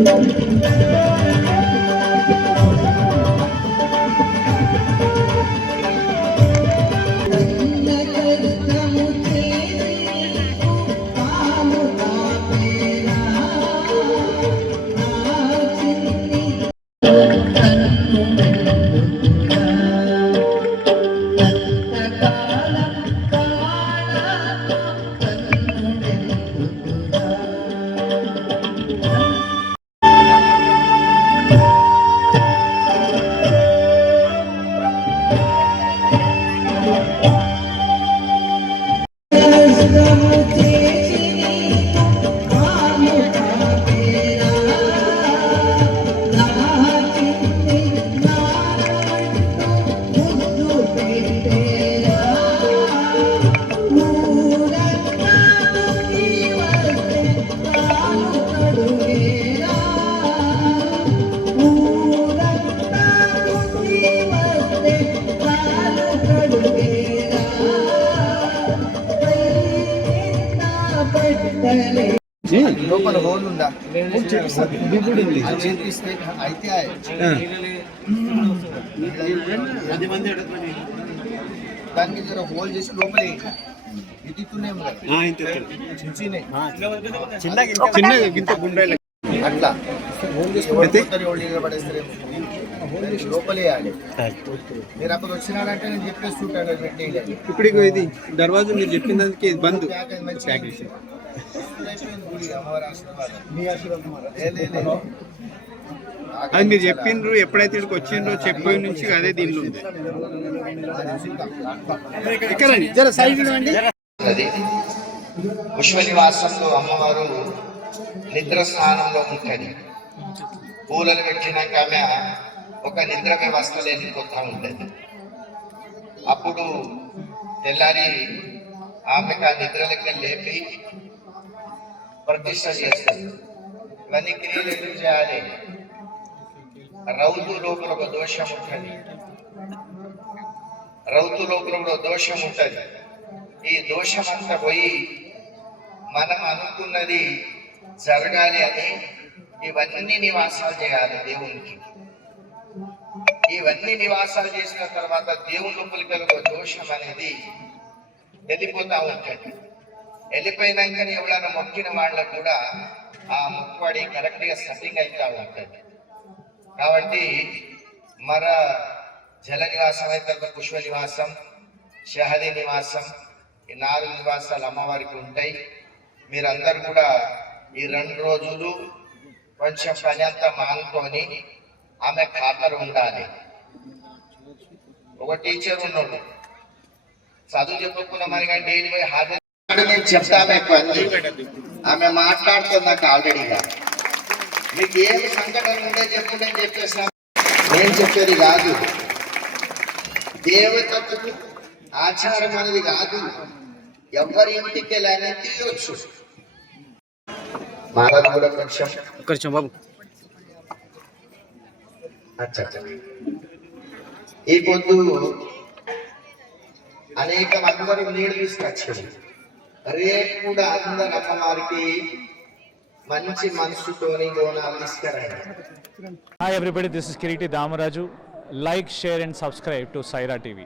Música Thank you. ఉందా? అది చేపిస్తే. అయితే దానికి జర హోల్ చేసి లోపలే అట్లా. హోల్ లోపలే వేయాలి. మీరు అక్కడ వచ్చినాడంటే నేను చెప్పేస్తుంటాను పెట్టేయాలి ఇప్పుడు ఇది దర్వాజా మీరు చెప్పిన దానికి ఇది బంద్. ప్యాక్ అది మీరు చెప్పిండ్రు ఎప్పుడైతే ఇక్కడికి వచ్చిండ్రో చెప్పే నుంచి అదే దీనిలో ఉంది. పుష్పనివాసంలో అమ్మవారు నిద్ర స్నానంలో ఉంటుంది పూలను పెట్టినాక ఆమె ఒక నిద్ర వ్యవస్థ వెళ్ళిపోతా ఉంటుంది. అప్పుడు తెల్లారి ఆమెకు ఆ నిద్రలకి లేపి ప్రతిష్ట చేస్తారు. ఇవన్నీ క్రియలు ఎందుకు చేయాలి? రౌతు లోపల ఒక దోషం ఉంటుంది. రౌతు లోపల కూడా ఒక దోషం ఉంటుంది. ఈ దోషం అంతా పోయి మనం అనుకున్నది జరగాలి అని ఇవన్నీ నివాసాలు చేయాలి దేవునికి. ఇవన్నీ నివాసాలు చేసిన తర్వాత దేవుని లోపలికి ఒక దోషం అనేది వెళ్ళిపోతా ఉంటాడు వెళ్ళిపోయినాకనే ఎవరైనా మొక్కిన వాళ్ళకు కూడా ఆ మొక్కువాడి కరెక్ట్గా సెట్టింగ్ అవుతా ఉంటుంది కాబట్టి మన జల నివాసం అయితే పుష్ప నివాసం షహది నివాసం ఈ నాలుగు నివాసాలు అమ్మవారికి ఉంటాయి. మీరందరూ కూడా ఈ రెండు రోజులు కొంచెం పని అంతా మానుకొని ఆమె ఖాతరు ఉండాలి. ఒక టీచర్ ఉన్నాడు. చదువు చెప్పుకున్న మరి కానీ డైలీ పోయి హాజరు నేను చెప్తామే అంది ఆమె మాట్లాడుతుంది నాకు ఆల్రెడీగా మీకు ఏమి సంఘటన ఉంటే చెప్పు నేను చెప్పేస్తాను నేను చెప్పేది కాదు. దేవతకు ఆచారం అనేది కాదు. ఎవరి ఇంటికి వెళ్ళాలని తీయొచ్చు. మానవ కూడా కొంచెం. కొంచెం బాబు. ఈ పొద్దు అనేక అందరూ నీళ్ళు తీసుకొచ్చాడు రేపు కూడా అందరు అమ్మవారికి మంచి మనసుతోని బోనాలు తీసుకురండి Hi everybody, this is Kiriti Damaraju. Like, share and subscribe to Saira TV.